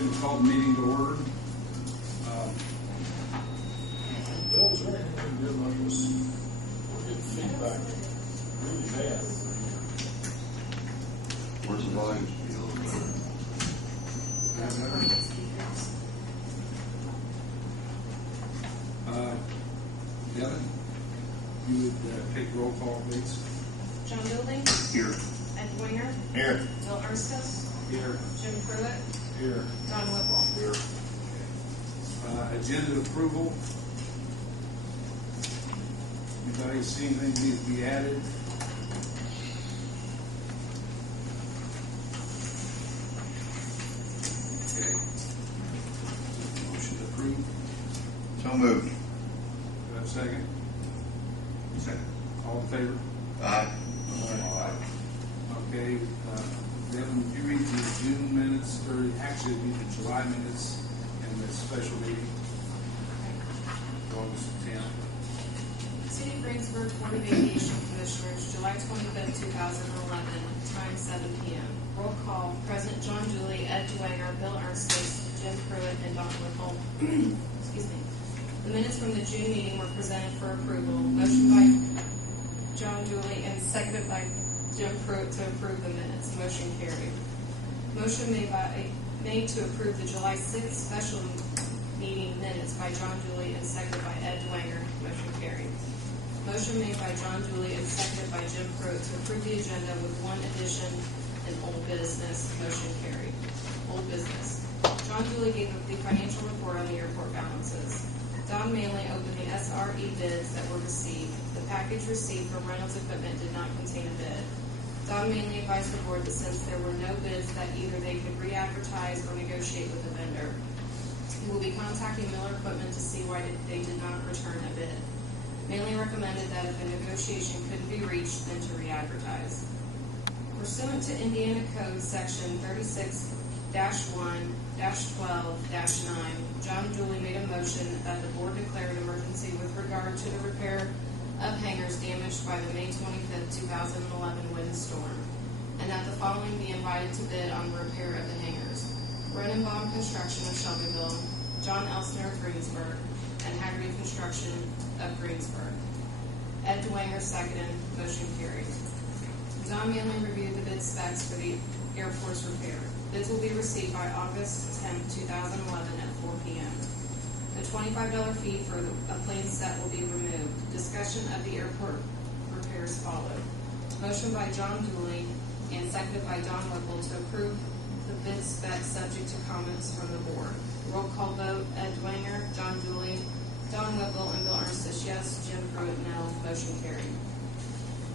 ahead and call the meeting to order. Bill, is there anything we can do about this? We're getting feedback really bad. Where's the volume? Devin, you would take roll call, please. John Building. Here. Ed Winger. Here. Bill Ernstis. Here. Jim Pruitt. Here. Don Whipple. Here. Agenda approval. Anybody see anything that needs to be added? Okay. Motion to approve. So moved. Do I have a second? Second. All in favor? Aye. Okay, Devin, would you read the June minutes, or actually read the July minutes and the special meeting? August 10th. City of Greensburg Board of Aviation Commissioners, July 25th, 2011, time 7 p.m. Roll call, President John Dooley, Ed Dwanger, Bill Ernstis, Jim Pruitt, and Don Whipple. Excuse me. The minutes from the June meeting were presented for approval. Motion by John Dooley and seconded by Jim Pruitt to approve the minutes. Motion carried. Motion made to approve the July 6th special meeting minutes by John Dooley and seconded by Ed Dwanger. Motion carried. Motion made by John Dooley and seconded by Jim Pruitt to approve the agenda with one addition in old business. Motion carried. Old business. John Dooley gave the financial report on the airport balances. Don Manley opened the SRE bids that were received. The package received from Reynolds Equipment did not contain a bid. Don Manley advised the board that since there were no bids, that either they could re-advertise or negotiate with the vendor. He will be contacting Miller Equipment to see why they did not return a bid. Manley recommended that if a negotiation couldn't be reached, then to re-advertise. Pursuant to Indiana Code Section 36-1-12-9, John Dooley made a motion that the board declare an emergency with regard to the repair of hangars damaged by the May 25th, 2011 windstorm, and that the following be invited to bid on the repair of the hangars: Brennan-Baum Construction of Shelbyville, John Elsner of Greensburg, and Hangar G Construction of Greensburg. Ed Dwanger seconded. Motion carried. Don Manley reviewed the bid specs for the airport's repair. Bids will be received by August 10, 2011 at 4 p.m. The $25 fee for a plane set will be removed. Discussion of the airport repairs followed. Motion by John Dooley and seconded by Don Whipple to approve the bid specs subject to comments from the board. Roll call vote: Ed Dwanger, John Dooley, Don Whipple, and Bill Ernstis, yes. Jim Pruitt, no. Motion carried.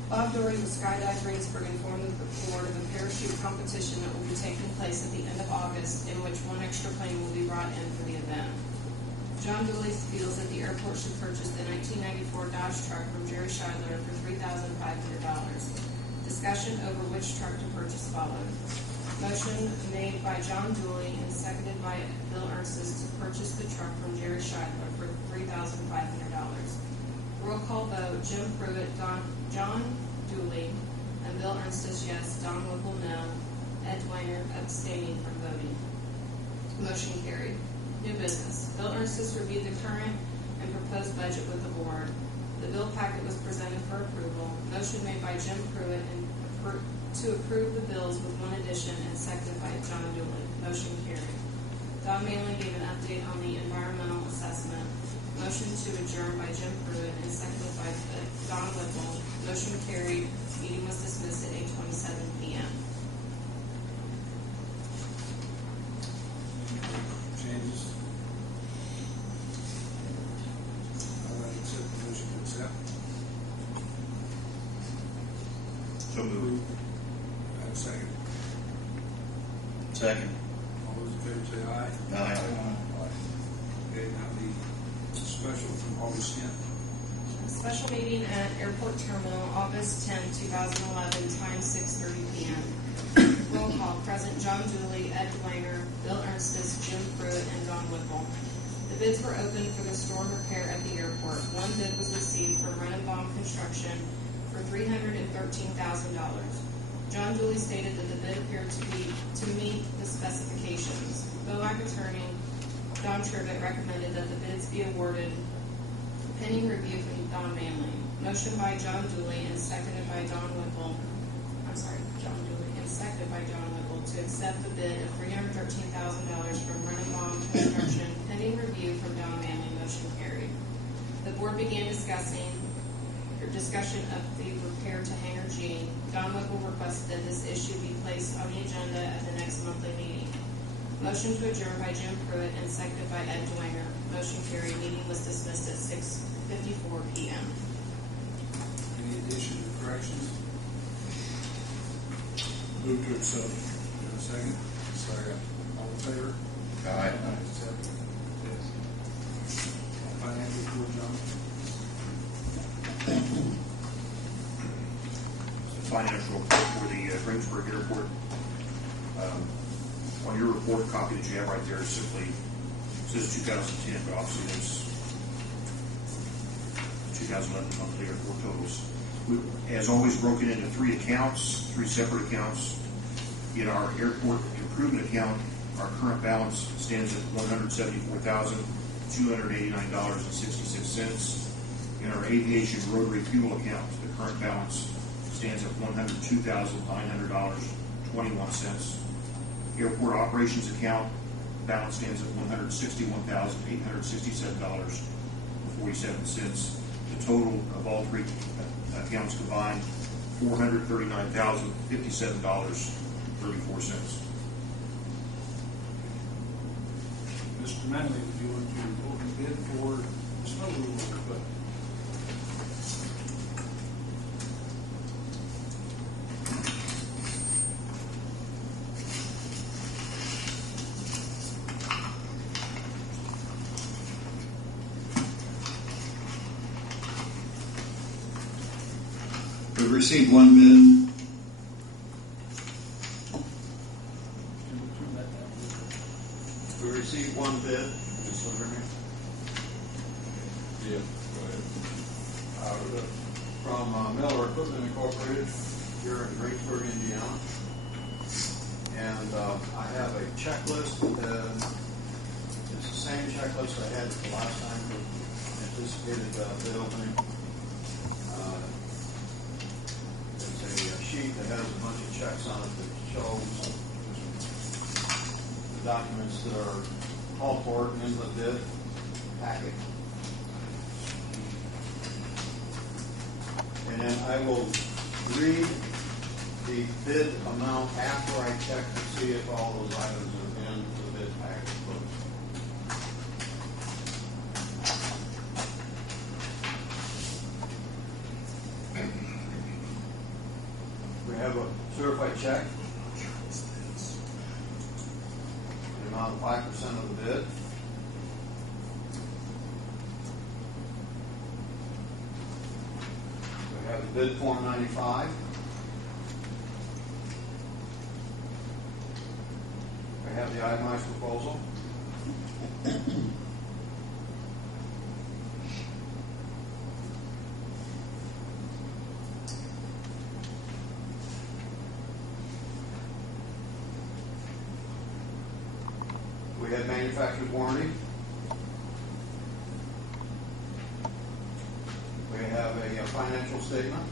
Bob Dory with SKYDIVE Greensburg informed the board of a parachute competition that will be taking place at the end of August, in which one extra plane will be brought in for the event. John Dooley feels that the airport should purchase the 1994 Dodge truck from Jerry Scheidler for $3,500. Discussion over which truck to purchase followed. Motion made by John Dooley and seconded by Bill Ernstis to purchase the truck from Jerry Scheidler for $3,500. Roll call vote: Jim Pruitt, John Dooley, and Bill Ernstis, yes. Don Whipple, no. Ed Dwanger abstaining from voting. Motion carried. New business. Bill Ernstis reviewed the current and proposed budget with the board. The bill packet was presented for approval. Motion made by Jim Pruitt to approve the bills with one addition and seconded by John Dooley. Motion carried. Don Manley gave an update on the environmental assessment. Motion to adjourn by Jim Pruitt and seconded by Don Whipple. Motion carried. Meeting was dismissed at 8:27 p.m. Changes? I'll accept the motion to accept. So moved. I have a second. Second. All those in favor say aye. Aye. Okay, now the special from August 10th. Special meeting at Airport Terminal, August 10, 2011, time 6:30 p.m. Roll call: President John Dooley, Ed Dwanger, Bill Ernstis, Jim Pruitt, and Don Whipple. The bids were opened for the storm repair at the airport. One bid was received from Brennan-Baum Construction for $313,000. John Dooley stated that the bid appeared to meet the specifications. BOAC attorney Don Tribbett recommended that the bids be awarded pending review from Don Manley. Motion by John Dooley and seconded by John Dooley and seconded by John Whipple to accept the bid of $313,000 from Renenbaum Construction pending review from Don Manley. Motion carried. The board began discussion of the repair to Hangar G. Don Whipple requested that this issue be placed on the agenda at the next monthly meeting. Motion to adjourn by Jim Pruitt and seconded by Ed Dwanger. Motion carried. Meeting was dismissed at 6:54 p.m. Any additions or corrections? Move to accept. Do you have a second? Second. All in favor? Aye. Accept. Yes. Financial report, John? Financial report for the Greensburg Airport. On your report copy that you have right there, it simply says 2010, but obviously there's 2011 monthly airport totals. We, as always, broken into three separate accounts. In our airport improvement account, our current balance stands at $174,289.66. In our aviation rotary fuel account, the current balance stands at $102,900.21. Airport operations account balance stands at $161,867.47. The total of all three accounts combined, $439,057.34. Mr. Manley, would you want to open bid for the snow removal equipment? We've received one bid. We received one bid. This one right here. Yeah, go ahead. From Miller Equipment Incorporated here in Greensburg, Indiana. And I have a checklist. It's the same checklist I had the last time for anticipated bid opening. It's a sheet that has a bunch of checks on it that shows the documents that are called for in the bid packet. And then I will read the bid amount after I check to see if all those items are in the bid package. We have a certified check, the amount of 5% of the bid. We have the bid form 95. We have the itemized proposal. We have manufacturer's warranty. We have a financial statement.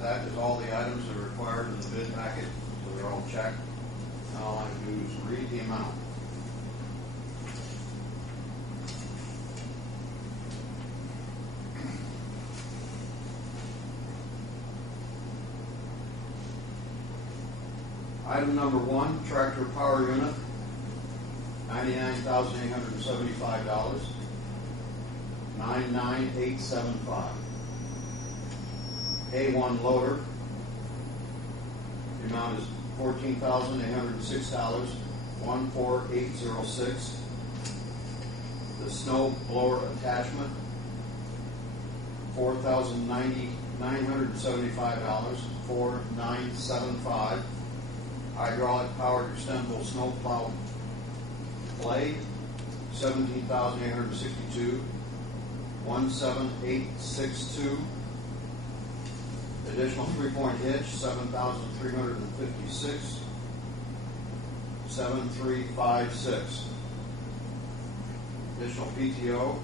That is all the items that are required in the bid packet, so they're all checked. Now all I have to do is read the amount. Item number 1, tractor power unit, $99,875, 99875. A1 loader, the amount is $14,806, 14806. The snow blower attachment, $4,975, 4975. Hydraulic powered extendable snow plow blade, $17,862. 17862. Additional 3-point hitch, 7,356. 7356. Additional PTO,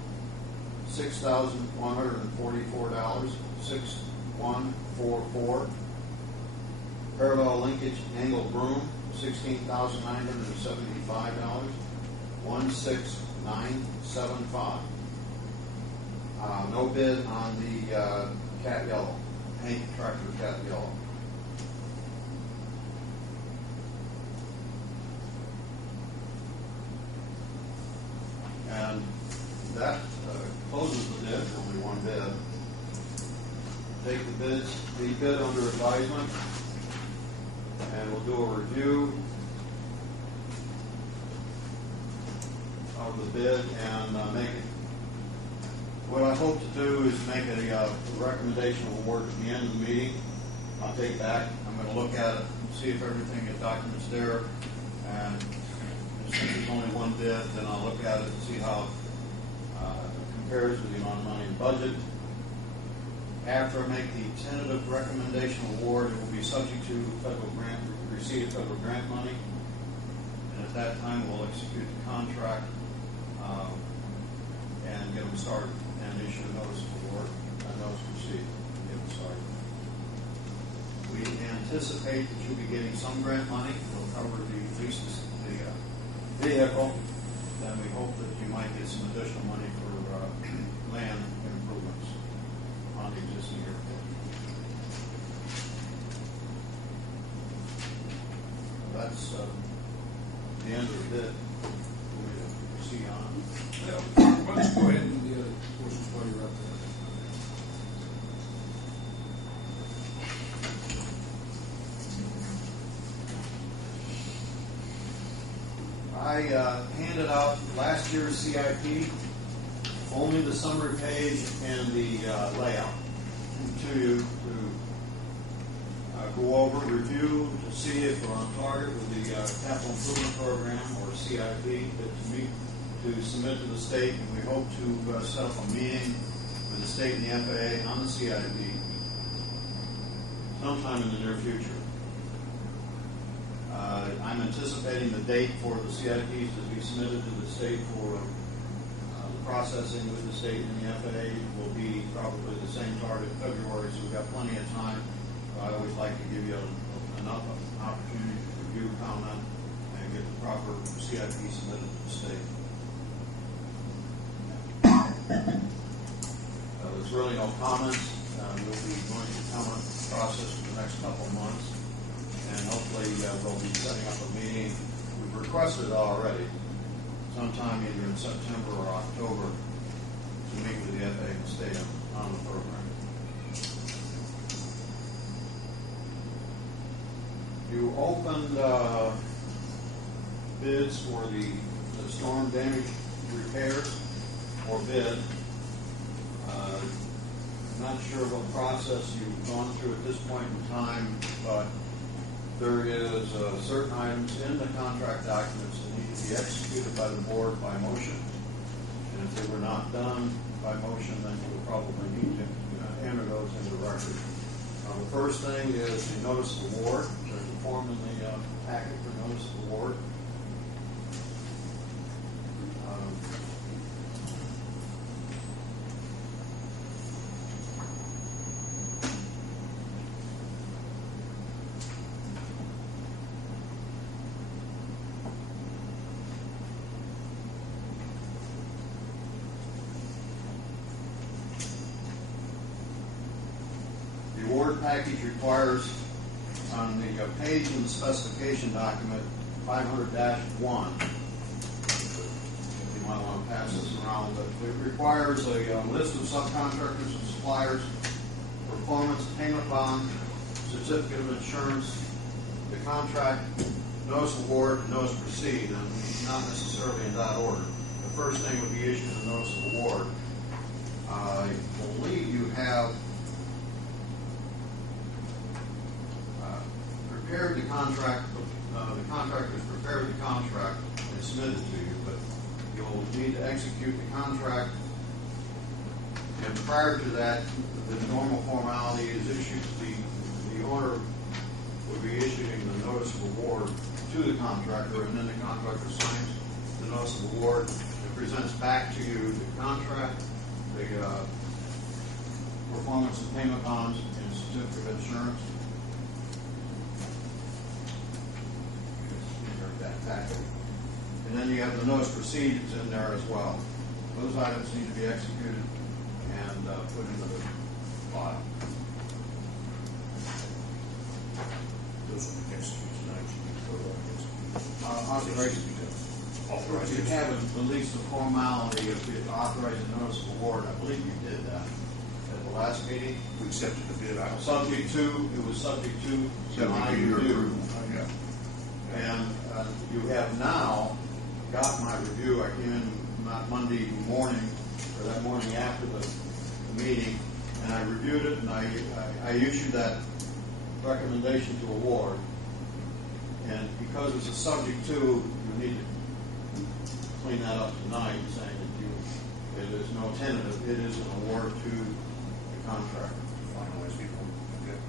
$6,144. 6144. Parallel linkage angle broom, $16,975. 16975. No bid on the cat yellow, paint tractor cat yellow. And that closes the bid, only one bid. Take the bid under advisement, and we'll do a review of the bid and make it. What I hope to do is make a recommendation of award at the end of the meeting. I'll take back. I'm going to look at it, see if everything is documents there, and since there's only one bid, then I'll look at it and see how it compares with the amount of money in budget. After I make the tentative recommendation award, it will be subject to federal grant, receipt of federal grant money. And at that time, we'll execute the contract and get them started and issue a notice of award, a notice of receipt, and get them started. We anticipate that you'll be getting some grant money. It'll cover the leases, the vehicle. Then we hope that you might get some additional money for land improvements on the existing airport. That's the end of the bid. We'll proceed on. Yeah, why don't you go ahead and do the other portions while you're up there. I handed out last year's CIP, only the summary page and the layout to you to go over, review, to see if we're on target with the capital improvement program or CIP to submit to the state, and we hope to set up a meeting with the state and the FAA on the CIP sometime in the near future. I'm anticipating the date for the CIPs to be submitted to the state for the processing with the state and the FAA will be probably the same target, February, so we've got plenty of time. I always like to give you enough opportunity to review, comment, and get the proper CIP submitted to the state. There's really no comments. We'll be going through the comment process for the next couple of months. And hopefully we'll be setting up a meeting. We've requested it already, sometime either in September or October, to meet with the FAA and the state on the program. You opened bids for the storm damage repairs or bid. I'm not sure what process you've gone through at this point in time, but there is certain items in the contract documents that need to be executed by the board by motion. And if they were not done by motion, then you would probably need to enter those into the record. The first thing is the notice of award. There's a form in the packet for notice of award. The award package requires on the page in the specification document 500-1. You might want to pass this around, but it requires a list of subcontractors and suppliers, performance payment bond, certificate of insurance, the contract, notice of award, and notice of proceed, and not necessarily in that order. The first thing would be issued a notice of award. I believe you have prepared the contract, the contractors prepared the contract and submitted it to you, but you'll need to execute the contract prior to that, the normal formality is issued, the owner would be issuing the notice of award to the contractor, and then the contractor signs the notice of award and presents back to you the contract, the performance and payment bonds, and certificate of insurance. That packet. And then you have the notice proceedings in there as well. Those items need to be executed and put into the file. Those will be executed tonight. Authorization. Authorized. You haven't released the formality of authorizing the notice of award. I believe you did that at the last meeting. We accepted the bid. I don't Subject to, it was subject to my your review. approval. Yeah. And you have now got my review. I came in Monday morning, or that morning after the meeting, and I reviewed it, and I issued that recommendation to award. And because it's a subject to, you need to clean that up tonight, saying that it is no tentative, it is an award to the contractor. Finalize the award. Okay.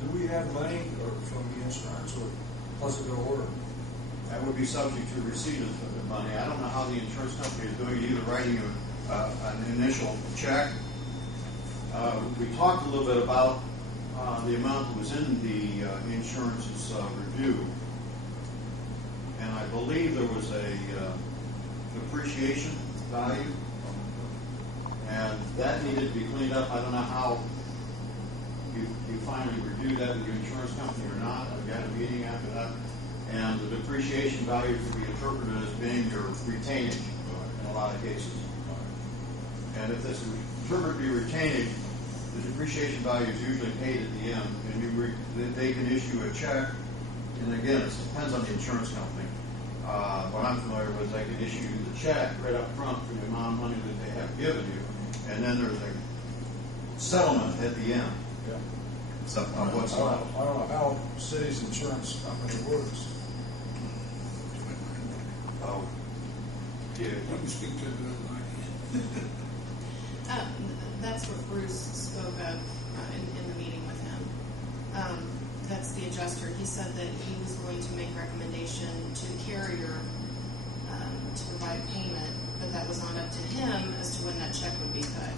Do we have money or from the insurance, or plus it go order? That would be subject to receipt of the money. I don't know how the insurance company is doing it, either writing an initial check. We talked a little bit about the amount that was in the insurance's review. And I believe there was a depreciation value. And that needed to be cleaned up. I don't know how you finally reviewed that with your insurance company or not. We had a meeting after that. And the depreciation value could be interpreted as being your retainage in a lot of cases. And if this is interpreted to be retainage, the depreciation value is usually paid at the end. And they can issue a check. And again, it depends on the insurance company. What I'm familiar with, they can issue the check right up front for the amount of money that they have given you. And then there's a settlement at the end. Yeah. Of what's I left. don't know how city's insurance company works. Oh, yeah. You can speak to it better than I can. That's what Bruce spoke of in the meeting with him. That's the adjuster. He said that he was going to make recommendation to the carrier to provide payment, but that was not up to him as to when that check would be cut.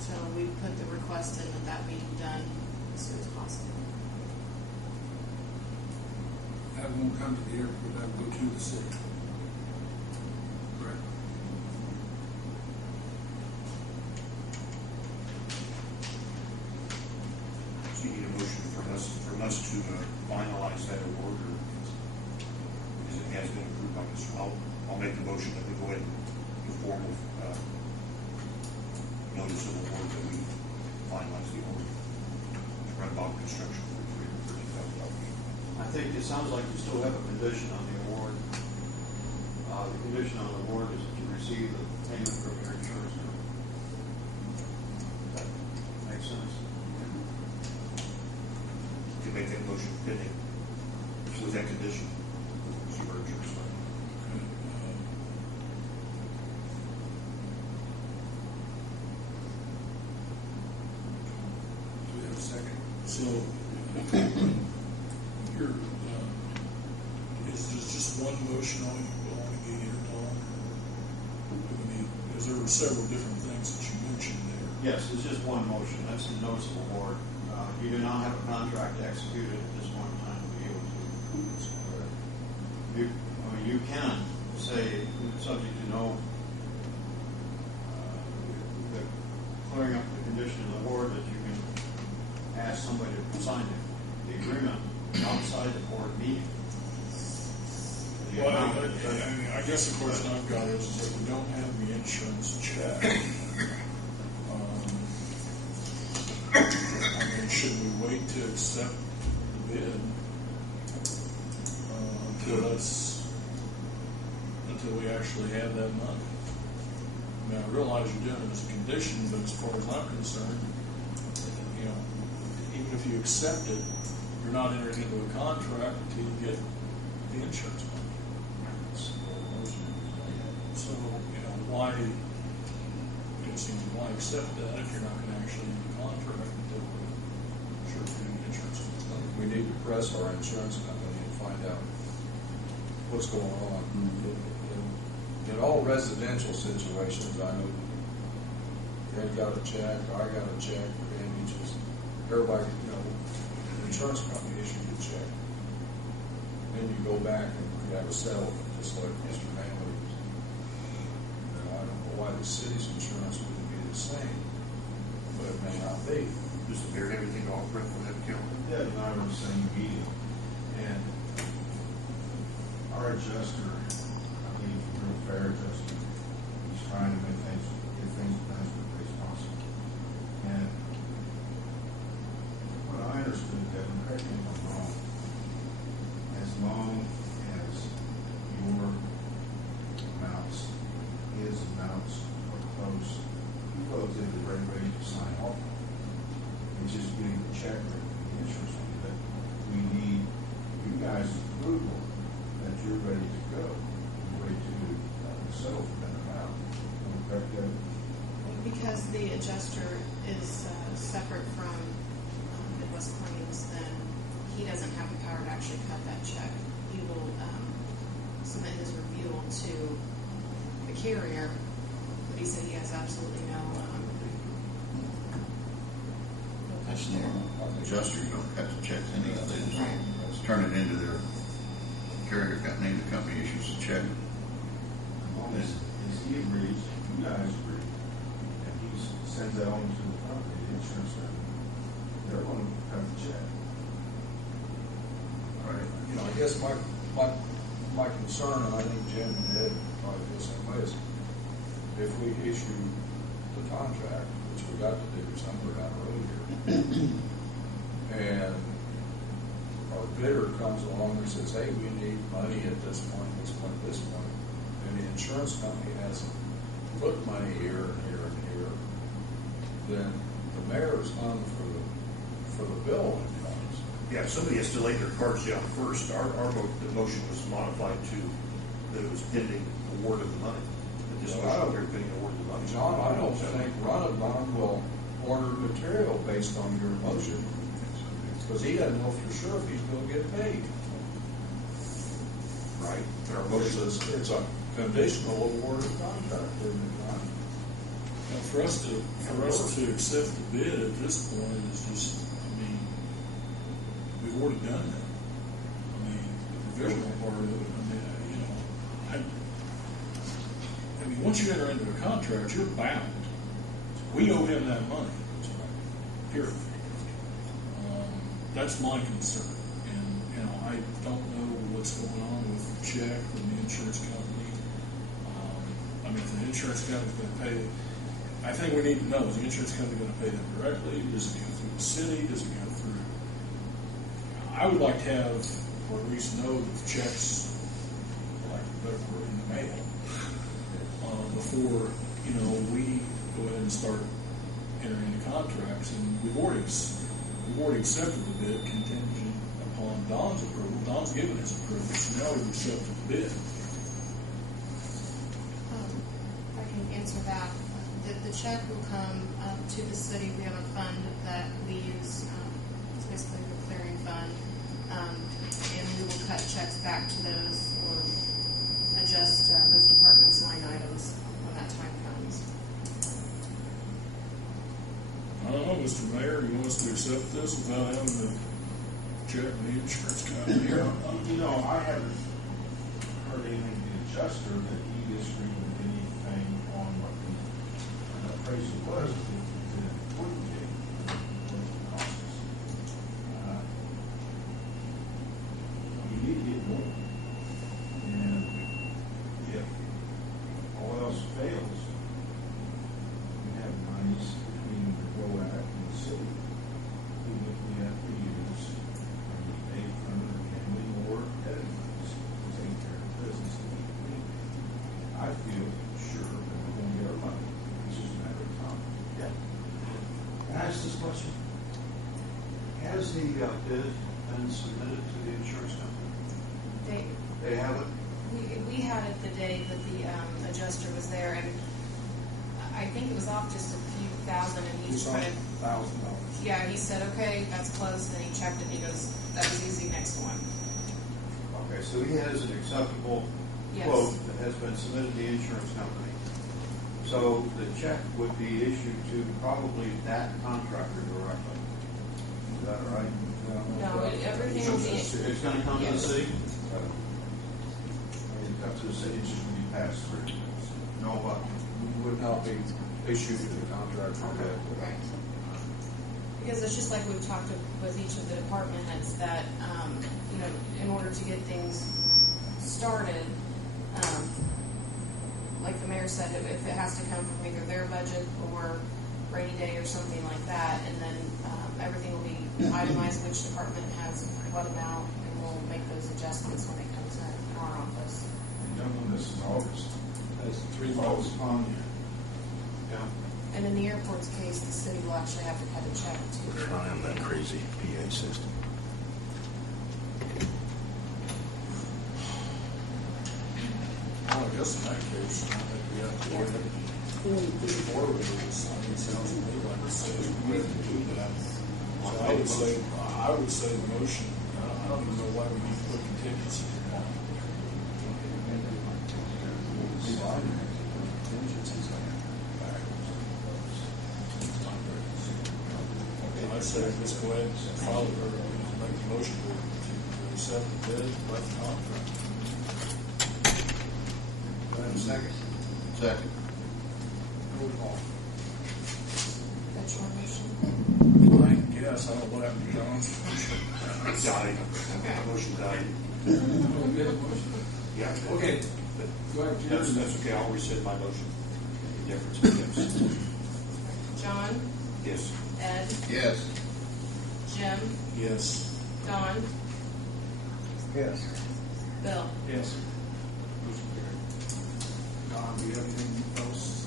So we put the request in that be done as soon as possible. That won't come to the airport, that will go to the city. Correct. So you need a motion from us to finalize that award, or because it has been approved by Mr. I'll make the motion that we go ahead and do formal notice of award that we finalize the award to Red Bob Construction for $330,000. I think it sounds like you still have a condition on the award. The condition on the award is that you receive the payment from your insurance company. That makes sense? To make that motion pending with that condition. Mr. Berger, so. Do we have a second? So, here, is there just one motion on it you want to get here, Tom? Because there were several different things that you mentioned there. Yes, it's just one motion. That's the notice of award. You do not have a contract executed at this point in time to be able to. You can say, subject to no clearing up the condition of the award, that you can ask somebody to sign the agreement outside the board meeting. Well, I guess the question I've got is that we don't have the insurance check. I mean, should we wait to accept the bid until we actually have that money? I mean, I realize you're doing it as a condition, but as far as I'm concerned, you know, even if you accept it, you're not entering into a contract until you get the insurance money. So, you know, why, it seems why accept that if you're not gonna actually do the contract until we're sure we're doing insurance. We need to press our insurance company and find out what's going on. In all residential situations, I know they got a check, I got a check for damages. Everybody, the insurance company issued a check. Then you go back and you have a settlement, just like Mr. Manley. I don't know why the city's insurance wouldn't be the same, but it may not be. Does the mayor have anything to offer up for that account? Deb and I were in the same meeting, and our adjuster, I mean, real fair adjuster, he's trying to make things, get things done as quickly as possible. And what I understood, Devin, correct me if I'm wrong, as long as your amounts, his amounts are close, he goes into the right rate to sign off on. It's just getting the check or the insurance money that we need you guys' approval that you're ready to go, ready to settle for that amount. Correct, Devin? Because the adjuster is separate from Midwest Claims, then he doesn't have the power to actually cut that check. He will submit his review to the carrier, but he said he has absolutely no. That's normal. Adjusters don't cut the checks anyway. They just turn it into their carrier company. The company issues a check. As long as he agrees, you guys agree, and he sends that on to the company, the insurance company, they're going to cut the check. Right. I guess my concern, and I think Jim and Ed probably feel the same way, is if we issue the contract, which we got to do somewhere down the road here, and our bidder comes along and says, hey, we need money at this point, this point, this point, and the insurance company hasn't put money here and here and here, then the mayor is hung for the bill when it comes. Yeah, somebody has to lay their cards down first. The motion was modified to that it was pending award of the money. That this motion here pending award of the money. John, I don't think Runabout will order material based on your motion, because he doesn't know for sure if he's going to get paid. Right. And our Which motion is, it's a conditional award of contract, isn't it, John? Now, for us to accept the bid at this point is just, we've already done that. The provisional part of it, once you enter into a contract, you're bound. We owe him that money. Period. That's my concern. And, I don't know what's going on with the check from the insurance company. If the insurance company's going to pay, I think we need to know, is the insurance company going to pay them directly? Does it go through the city? Does it go through? I would like to have, or at least know the checks, like better word, in the mail, before, we go ahead and start entering into contracts. And we've already accepted the bid contingent upon Don's approval. Don's given his approval, so now we've accepted the bid. I can answer that. The check will come to the city. We have a fund that we use. It's basically the clearing fund, and we will cut checks back to those or adjust those departments' line items when that time comes. I don't know, Mr. Mayor, you want us to accept this without having to check the insurance company? I haven't heard anything from the adjuster that he disagreed with anything on what the appraisal was. That it wouldn't be what it cost us. We need to get more. And if all else fails, we have monies between the BOAC and the city. Even if we have to use $800 and more debt funds to take care of business that we need. I feel sure that we're going to get our money. It's just a matter of time. Yeah. Can I ask this question? Has the bid been submitted to the insurance company? They have it? We had it the day that the adjuster was there, and think it was off just a few thousand, and he's It's trying to, $1,000. yeah, he said, okay, that's close, and he checked it, and he goes, that was easy, next one. Okay, so he has an acceptable Yes. quote that has been submitted to the insurance company. So the check would be issued to probably that contractor directly. Is that right? No, everything will be, It's gonna come to the Yes. city? Up to the city, it's just when you pass through. No, but, Would not be issued to the contractor. right. Because it's just like we've talked with each of the department heads that, you know, in order to get things started, like the mayor said, if it has to come from either their budget or rainy day or something like that, and then everything will be itemized, which department has what amount, and we'll make those adjustments when it comes in our office. Gentlemen, this is August. That's 3 months on you. yeah. And in the airport's case, the city will actually have to cut a check to. I don't have that crazy PA system. Well, I guess in that case, I think we have to wait forward with this. I mean, it sounds to me like it's we have to do that. So I would say the motion, I don't even know why we need to put contingency on it. I'd say just go ahead and follow, or make the motion to accept the bid, let the contract. Second. Second. That's your motion? I guess, I don't know what happened to John's. Died. Okay. Motion died. Yeah. Okay. Go ahead, Jim. That's okay, I'll rescind my motion. The difference is yes. John, Yes. Ed, Yes. Jim, Yes. Don, Yes. Bill. Yes. Motion carried. Don, do you have anything else?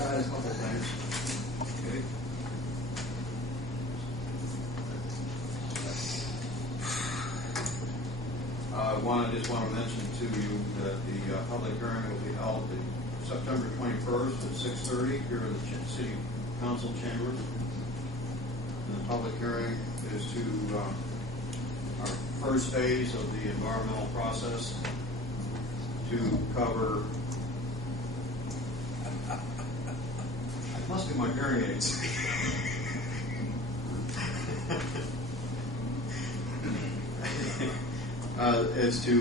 I had a couple of things. Okay. I just want to mention to you that the public hearing will be held September 21st at 6:30 here in the City Council chambers. And the public hearing is to our first phase of the environmental process to cover. It must be my hearing aids. Is to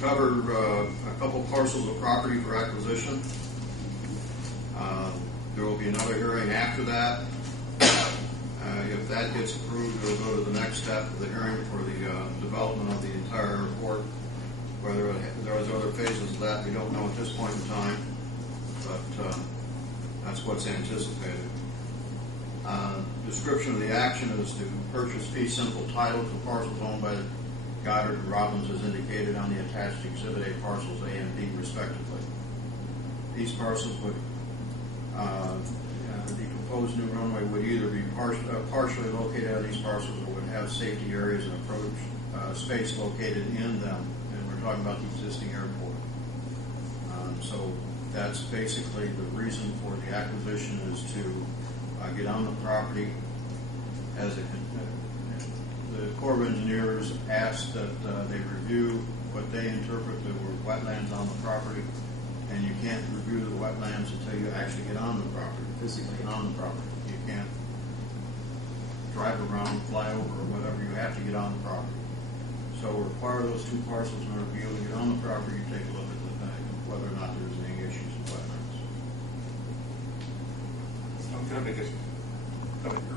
cover a couple parcels of property for acquisition. There will be another hearing after that. If that gets approved, it'll go to the next step of the hearing for the development of the entire airport. Whether there's other phases of that, we don't know at this point in time, but that's what's anticipated. Description of the action is to purchase fee simple title to parcels owned by Goddard and Robbins as indicated on the attached Exhibit A parcels A and B respectively. These parcels would, the proposed new runway would either be partially located on these parcels or would have safety areas and approach space located in them. And we're talking about the existing airport. So that's basically the reason for the acquisition is to get on the property. As the Corps of Engineers asked that they review what they interpret that were wetlands on the property, and you can't review the wetlands until you actually get on the property, physically get on the property. You can't drive around, fly over, or whatever. You have to get on the property. So require those two parcels in order to be able to get on the property. You take a look at the thing, whether or not there's any issues with wetlands. I'm going to make this.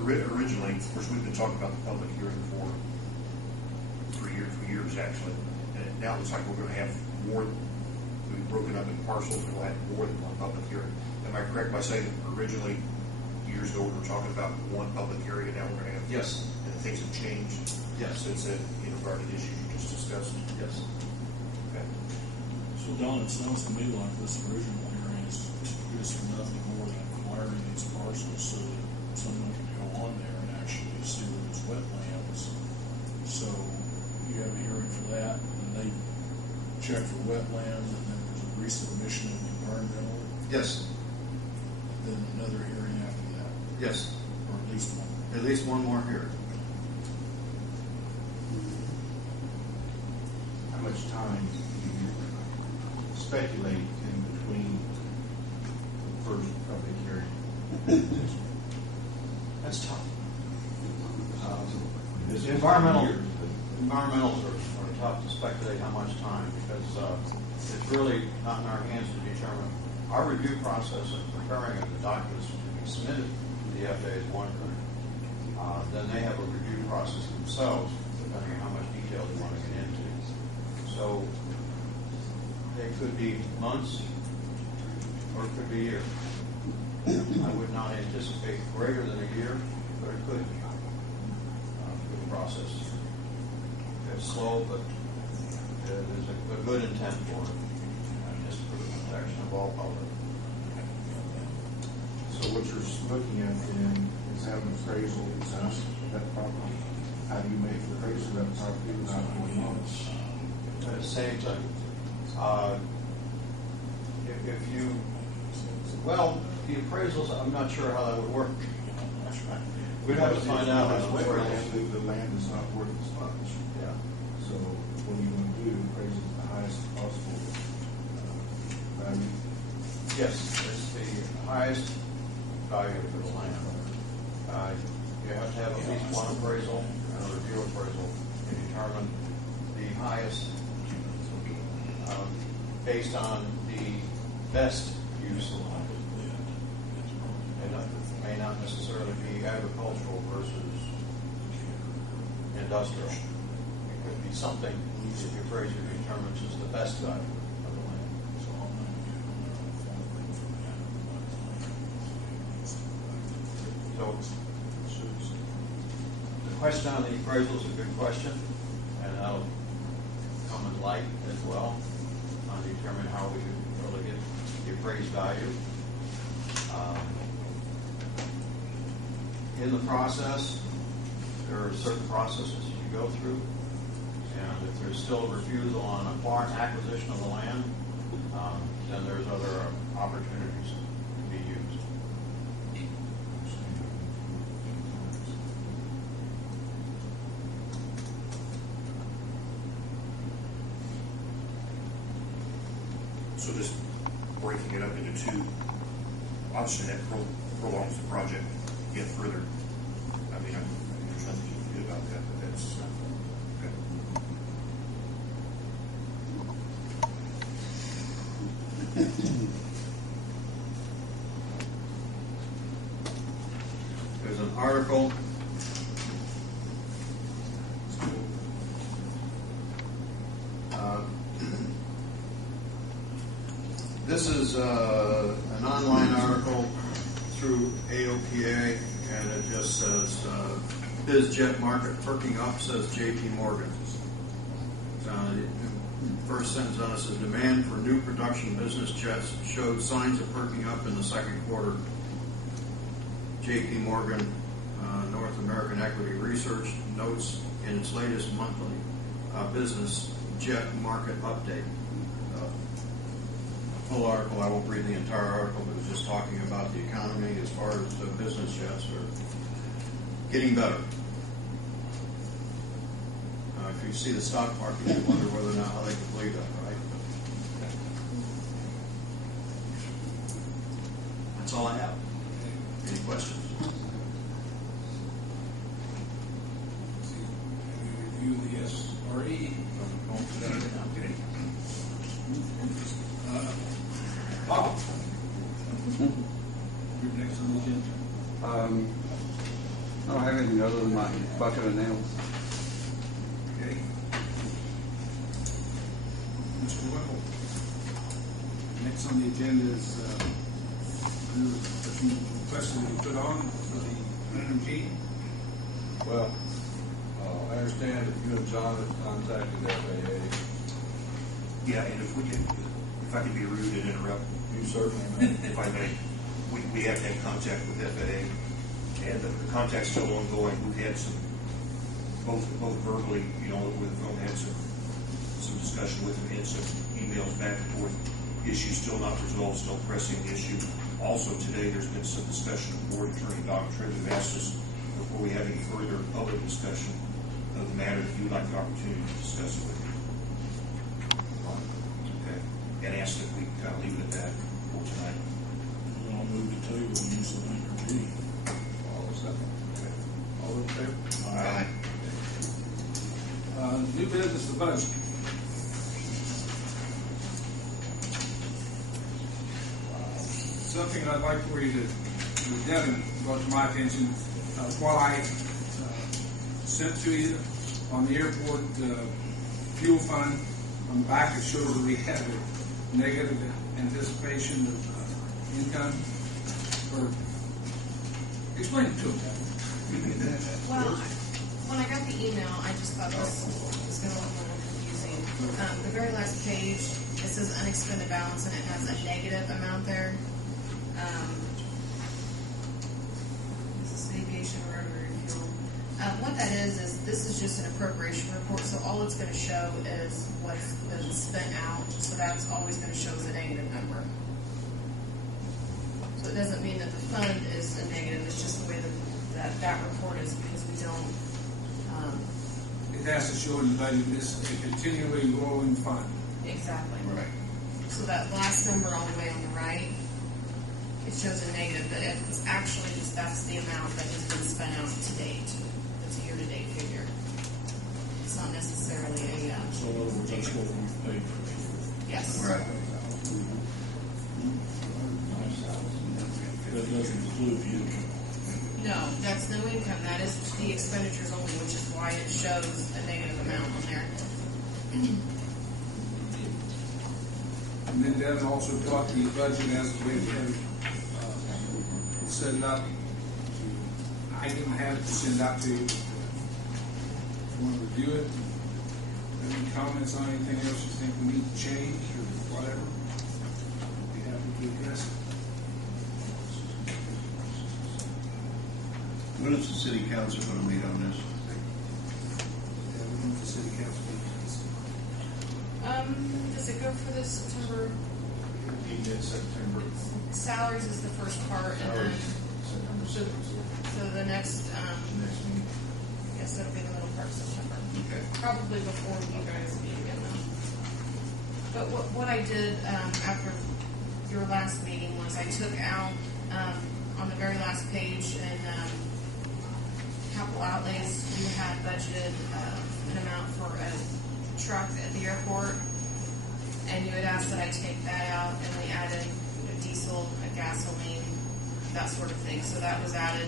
Originally, of course, we've been talking about the public hearing for years actually. And now it looks like we're going to have more. We've broken up in parcels. We'll have more than one public hearing. Am I correct by saying originally, years ago, we were talking about one public hearing, and now we're going to have? Yes. And things have changed. Yes. Since then, regarding the issues you just discussed. Yes. Okay. So Don, it sounds to me like this original hearing is for nothing more than acquiring these parcels so that someone can go on there and actually see where there's wetlands. So you have a hearing for that, and they check for wetlands, and then there's a resubmission of the environmental, Yes, then another hearing after that, yes, or at least one. at least one more here. How much time do you speculate in between the first public hearing? That's tough. This is Environmentals are tough to speculate how much time, because it's really not in our hands to determine. Our review process in preparing the documents to be submitted to the FAA is one thing. Then they have a review process themselves, depending on how much detail they want to get into. So it could be months, or it could be years. I would not anticipate greater than a year, but it could be through the process. It's slow, but there's a good intent for it, just for the protection of all public. So what you're looking at then is having appraisal done of that property. How do you make the appraisal of that property without going on? Same thing. If you, well, the appraisals, I'm not sure how that would work. We'd have to find out how the appraisals. The land is not worth as much. Yeah. So what are you going to do? Appraise it the highest possible value. Yes, it's the highest value for the land. You have to have at least one appraisal and a review appraisal to determine the highest based on the best use of land. And it may not necessarily be agricultural versus industrial. It could be something that the appraiser determines is the best value of the land. So the question on the appraisal is a good question, and that'll come in light as well on determining how we can really get the appraised value. In the process, there are certain processes you go through, and if there's still a refusal on a foreign acquisition of the land, then there's other opportunities to be used. So just breaking it up into two, obviously that prolongs the project yet further. I mean, there's nothing you can do about that, but that's, okay. There's an article this is an online article through AOPA, and it just says BizJet market perking up, says J.P. Morgan. First sentence on it says demand for new production business jets showed signs of perking up in the second quarter. J.P. Morgan North American Equity Research notes in its latest monthly business jet market update. Full article, I won't read the entire article, but it's just talking about the economy as far as the business jets are getting better. If you see the stock market, you wonder whether or not how they can believe that, right? That's all I have. Any questions? Have you reviewed the SRE? Bob? You're next on the agenda. I don't have anything other than my bucket of nails. Okay. Mr. Whipple. Next on the agenda is the question that you put on for the Hangar G. Well, I understand that you and John have contacted FAA. Yeah, and if I could be rude and interrupt, You certainly may. if I may, we have had contact with FAA, and the contact's still ongoing. We've had some, both verbally, with the phone, had some discussion with them, and some emails back and forth. issue still not resolved, still pressing issue. Also today, there's been some discussion of Board Attorney Dr. Trent who asked us before we have any further public discussion of the matter, if you'd like the opportunity to discuss it with you. Okay. And asked if we kind of leave it at that for tonight. I'll move the table and use the Hangar G. All second. Okay. All in favor? Aye. New business, the budget. Something I'd like for you to, Devin brought to my attention, what I sent to you on the airport fuel fund. On the back, it shows that we have a negative anticipation of income. Or explain it to them, Devin. Well, when I got the email, I just thought this was going to look a little confusing. The very last page, it says unexpended balance, and it has a negative amount there. This is aviation rotary fuel. What that is this is just an appropriation report, so all it's going to show is what's been spent out, so that's always going to show as a negative number. So it doesn't mean that the fund is a negative, it's just the way that report is, because we don't, It has to show in the budget this is a continually growing fund. exactly. Right. So that last number all the way on the right, it shows a negative, but it's actually just, that's the amount that has been spent out to date. It's a year-to-date figure. It's not necessarily a, So in other words, that's what we've paid for. yes. Right. That doesn't include the income. No, that's no income, that is the expenditures only, which is why it shows a negative amount on there. And then Devin also brought the budget as the way we have set it up. I didn't have it to send out to you. If you want to review it, any comments on anything else you think we need to change or whatever, I'd be happy to address it. When is the city council going to meet on this? Devin, the city council meetings. Does it go for this September? Mid-September. Salaries is the first part, and then, September so, 6th. so the next, Next meeting. I guess that'll be the middle part of September. Okay. Probably before you guys meet again though. But what I did, after your last meeting was I took out, on the very last page in, capital outlays, you had budgeted, an amount for a truck at the airport. And you had asked that I take that out, and we added diesel, gasoline, that sort of thing. So that was added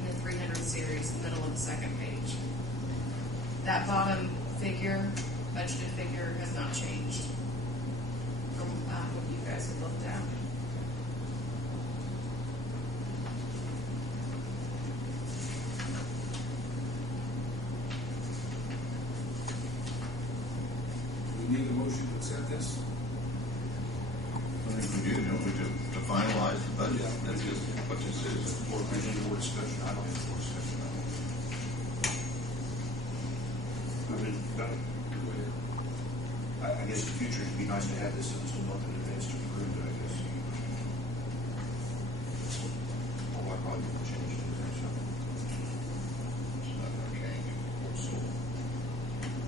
in the 300 series, the middle of the second page. That bottom figure, budgeted figure, has not changed from what you guys have looked at. We need a motion to accept this. I think we do, don't we, to finalize the budget? That's just what this is. Or any more discussion, I don't have more discussion. I mean, I guess in the future, it'd be nice to have this at least a month in advance to approve it, I guess. Although I probably won't change it. It's not going to change.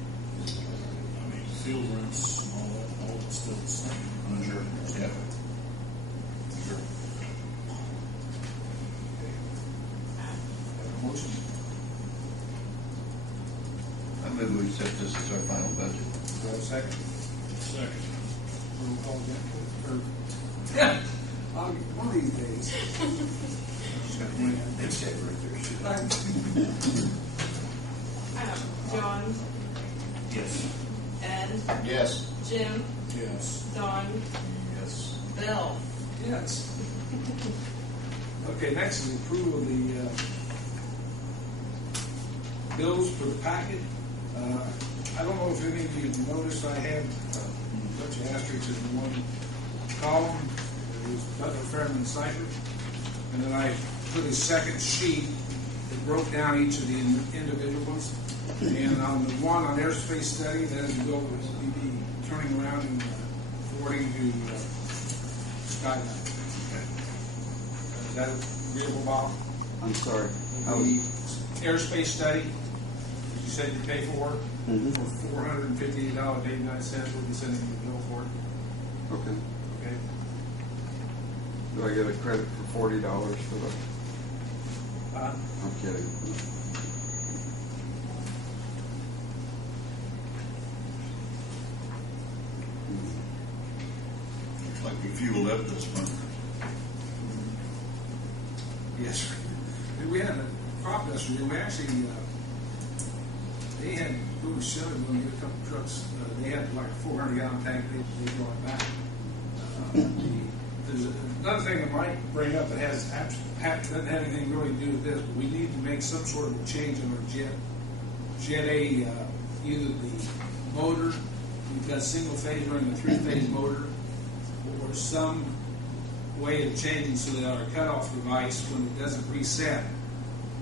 I mean, field rents and all that's still the same. Sure. Yeah. Sure. Motion. I move we accept this as our final budget. Do I have a second? Second. Roll call again. Yeah. One of these days. They said right there. John, Yes. Ed, Yes. Jim, Yes. Don, Yes. Bill. Yes. Okay, next is approval of the bills for the packet. I don't know if any of you noticed, I had a bunch of asterisks in one column. It was Butler, Fairman, Cypher. And then I put a second sheet that broke down each of the individual ones. And on the one on airspace study, that is, we'll be turning around and to SKYDIVE. Okay. Is that agreeable, Bob? I'm sorry. The airspace study, you said you pay for it, Mhm. for $458.89, we'll be sending you a bill for it, Okay. okay? Do I get a credit for $40 for the? I'm kidding. Looks like we fueled up this month. Yes, sir. We had a crop yesterday, we actually, they had, go to show, we're gonna get a couple trucks, they had like a 400-gallon tank, they brought it back. There's another thing I might bring up that doesn't have anything really to do with this, but we need to make some sort of a change in our Jet A, either the motor, we've got single phase running a 3-phase motor, or some way of changing so that our cutoff device, when it doesn't reset,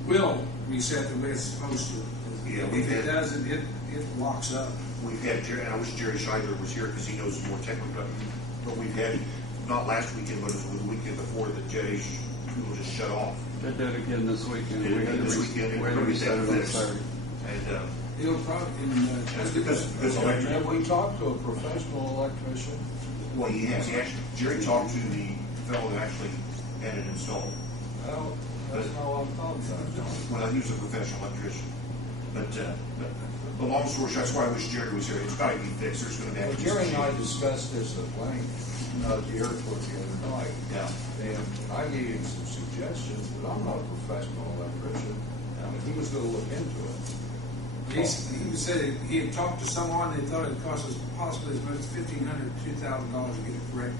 will reset the way it's supposed to. Yeah, If it doesn't, it locks up. We've had Jerry, and I wish Jerry Scheidler was here because he knows more technical, but we've had, not last weekend, but it was the weekend before, that Jerry will just shut off. They did it again this weekend. Did it We had again to this re- weekend, and we had to we're gonna reset get it that on fixed. Saturday. And, It'll probably, that's because electric, Have we talked to a professional electrician? well, he has, Jerry talked to the fellow that actually had it installed. Well, that's not what I'm talking about. Well, he was a professional electrician. But the long story short, that's why I wish Jerry was here. It's got to be fixed. There's going to have Well, to be Jerry some and I changes. discussed this at length at the airport the other night. Yeah. And I gave him some suggestions, but I'm not a professional electrician. I mean, he was gonna look into it. he said he had talked to someone, they thought it cost us possibly as much as $1,500 to $2,000 to get it correct.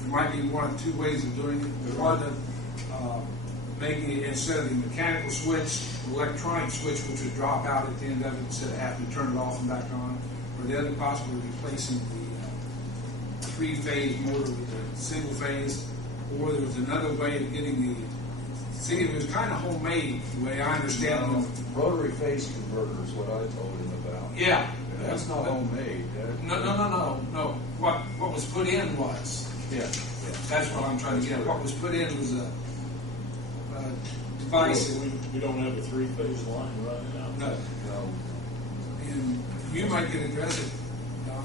There might be one or two ways of doing it. One of making it, instead of the mechanical switch, electronic switch, which would drop out at the end of it instead of having to turn it off and back on. Or the other possibly replacing the 3-phase motor with a single phase. Or there was another way of getting the, see, it was kind of homemade, the way I understand it. Rotary phase converter is what I told him about. Yeah. That's not homemade. No. What was put in was. Yeah. That's what I'm trying to get at. What was put in was a device. We don't have a 3-phase line right now. No. And you might can address it.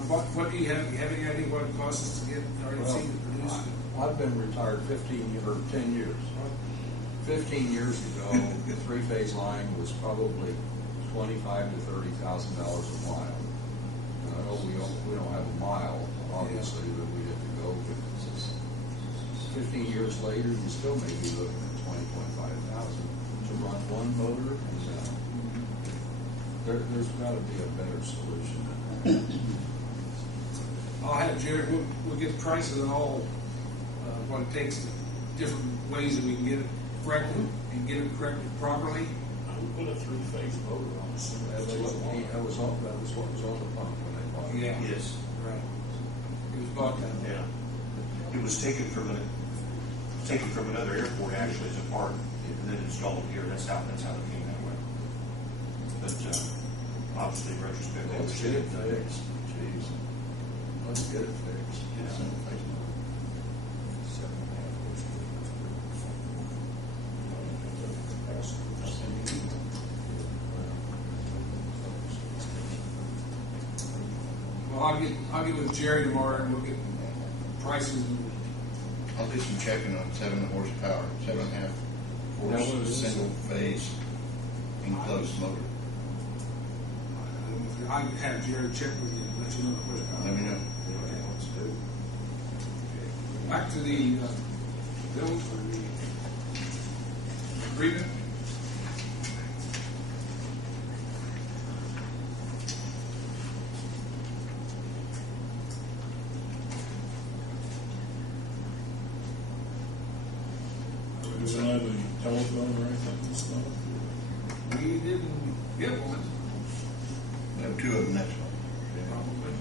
What do you have? You have any idea what it costs us to get RNC to produce it? I've been retired 10 years. 15 years ago, the 3-phase line was probably $25,000 to $30,000 a mile. And I know we don't have a mile, obviously, that we have to go, but 15 years later, you still may be looking at $20,000 to run one motor. And there's got to be a better solution than that. I'll have Jared. We'll get prices on all what it takes, different ways that we can get it correctly and get it corrected properly. I would put a 3-phase motor on it. That was what was on the pump when they bought it. Yeah. Yes. Right. It was bought that. Yeah. It was taken from another airport actually as a part, and then installed here. That's how it came that way. But obviously, in retrospect, Let's get it fixed. Jeez. Let's get it fixed. Well, I'll get with Jerry tomorrow and we'll get prices. And I'll do some checking on 7 horsepower, 7.5 horse, single phase, enclosed motor. I can have Jerry check with you and let you know the horsepower. Let me know. Okay, let's do it. Okay. Back to the bill for the agreement. We don't have any telephone or anything this month. We didn't get one. We'll have 2 of them next month. Probably.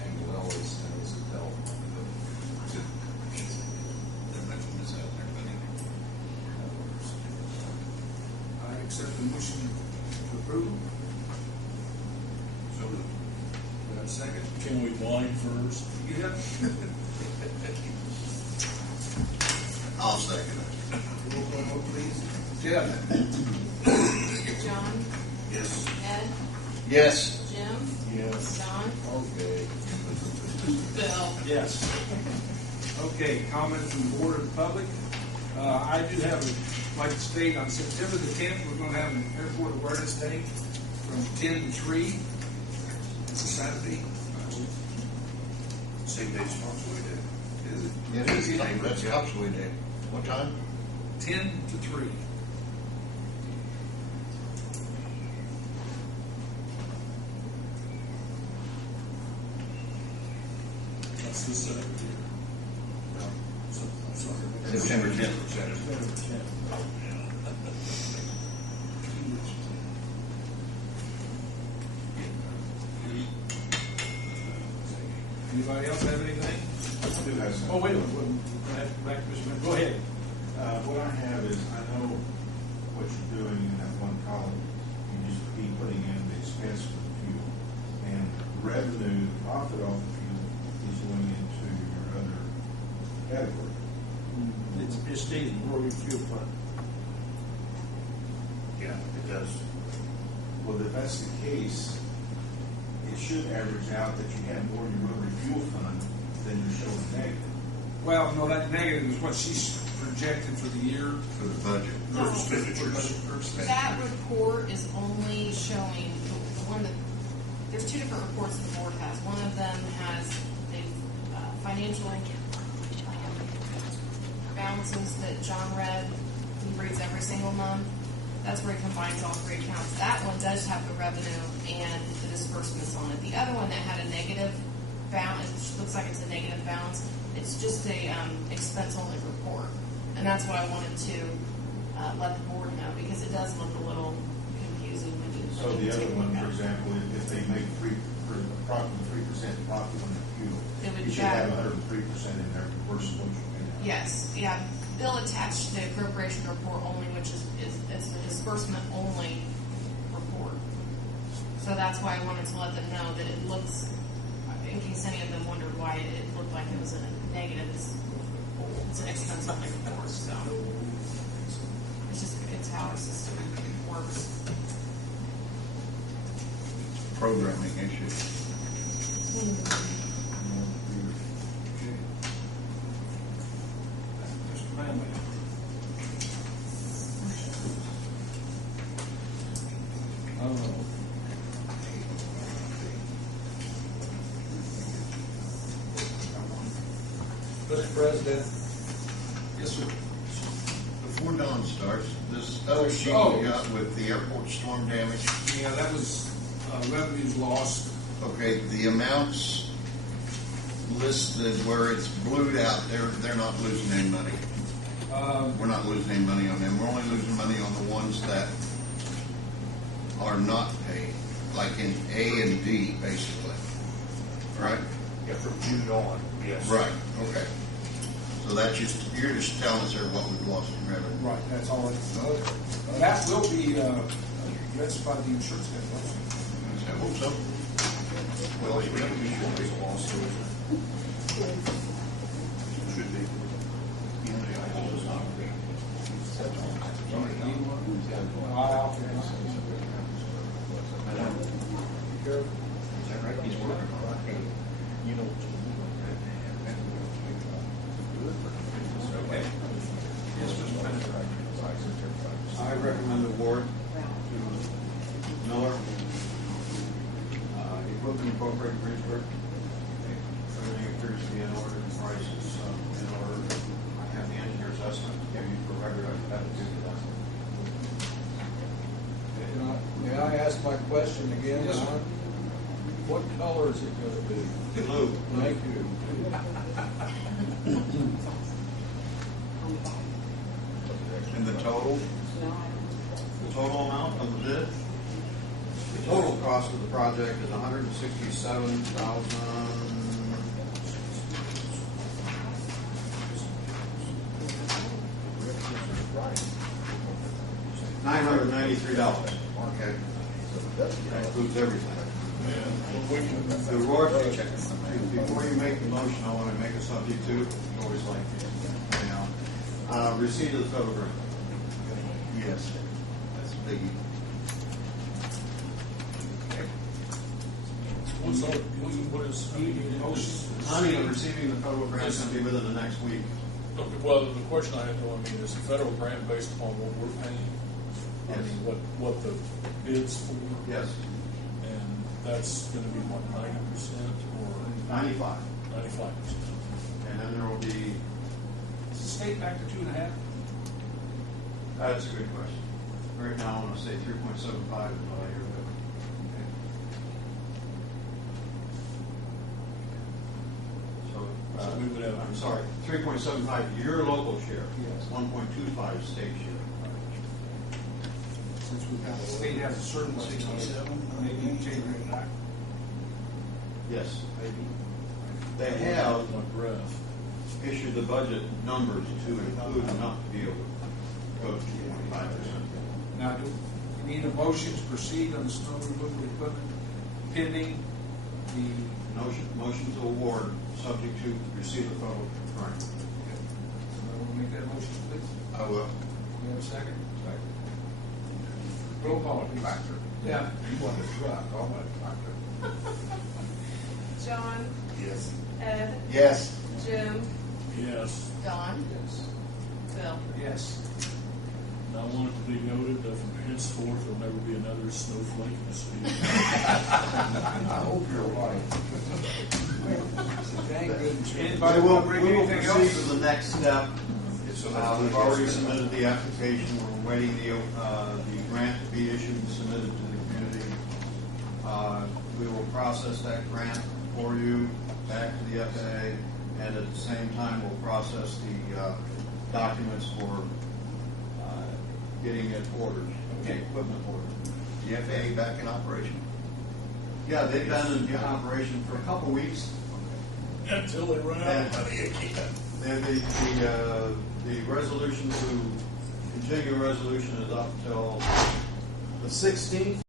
Angle always has a telephone. I accept the motion to approve. So Do I have a second? second. Can we blind first? Yep. I'll second it. Roll call vote, please. Jeff? John, Yes. Ed, Yes. Jim, Yes. Don, Okay. Bill. Yes. Okay, comments from the board and the public. I do have, like to state, on September the 10th, we're going to have an airport awareness day from 10 to 3. It's a Saturday. Same day as Sponsory Day. Is it? It is, that's Topsway Day. What time? 10 to 3. That's this Saturday. September 10th. September 10th. Anybody else have anything? I do have some. Oh, wait a minute. Back to Mr. Mann. Go ahead. What I have is, I know what you're doing in that one column. You just keep putting in the expense for the fuel. And revenue, profit off the fuel is going into your other category. It's stated rural fuel fund. Yeah, it does. Well, if that's the case, it should average out that you have more in your rotary fuel fund than you're showing negative. Well, no, that negative is what she's projected for the year. For the budget. No. Expenditures. That report is only showing the one that, there's two different reports the board has. One of them has the financial balances that John read. He reads every single month. That's where he combines all three accounts. That one does have the revenue and the disbursements on it. The other one that had a negative balance, it looks like it's a negative balance. It's just a expense only report. And that's what I wanted to let the board know, because it does look a little confusing when you. So the other take a one, look for at it. example, if they make approximately 3% profit on the fuel, It would you should have track. 103% in there versus what you're paying out. Yes, yeah. Bill attached the appropriation report only, which is it's the disbursement only report. So that's why I wanted to let them know that it looks, in case any of them wondered why it looked like it was a negative, it's an expense only report, so. It's how our system works. Programming issue. Mr. Manley. I don't know. Mr. President, Yes, sir. Before Don starts, this other sheet Oh. we got with the airport storm damage, Yeah, that was revenues lost. okay, the amounts listed where it's blued out, they're not losing any money. We're not losing any money on them. We're only losing money on the ones that are not paid, like in A and D, basically. Right? Yeah, from June on, yes. Right, okay. So that's just, you're just telling us there what we've lost in revenue. Right, that's all it is. That will be, that's by the insurance company. I hope so. Well, you have to issue a loss, so should be. Is that right? He's working on it. You know. Okay. Yes, Mr. Manley. I recommend the board to Miller, Equipment Incorporated, Greensburg. Everything appears to be in order, the price is in order. I have the engineer's estimate to give you for record, I've got to do that. may I ask my question again? Yes, sir. Don? What color is it going to be? Blue. Thank you. And the total? The total amount of the bid? The total cost of the project is $963. Okay. That includes everything. we can, The Rourke, before you make the motion, I want to make a subject too. You always like to, receipt of the federal grant. Yes, that's a biggie. what is, I mean, Timing of receiving the federal grant is going to be within the next week. okay, well, the question I have, though, I mean, is the federal grant based upon what we're paying? I Yes. mean, what the bid's for? Yes, And that's gonna be what, 90% or 95. 95%? And then there will be, Is the state back to 2.5? that's a good question. Right now, I want to say 3.75 is what I hear. So, So we would have- I'm sorry, 3.75 your local share. Yes. 1.25 state share. Since we've got, the state has a certain 67, maybe change it back. Yes. Maybe. They have My breath. issued the budget numbers to include enough to be able to go to 25%. Now, do we need a motion to proceed on the snow removal equipment pending the, Motion to award, subject to receipt of federal grant. will make that motion, please? I will. We have a second? Second. Roll call, please. Yeah. You want to truck, I'll let tractor. John, Yes. Ed, Yes. Jim, Yes. Don, Yes. Bill. Yes. And I want it to be noted that from henceforth, there'll never be another snowflake in the city. I hope you're right. Thank goodness. So Anybody we'll want to bring anything proceed else? to the next step. We've already submitted the application, we're waiting the grant to be issued and submitted to the community. We will process that grant for you back to the FAA, and at the same time, we'll process the documents for getting it ordered, Okay. equipment ordered. The FAA back in operation? Yeah, they've been in operation for a couple weeks. Until they run out of money again. The resolution to continue resolution is up till the 16th.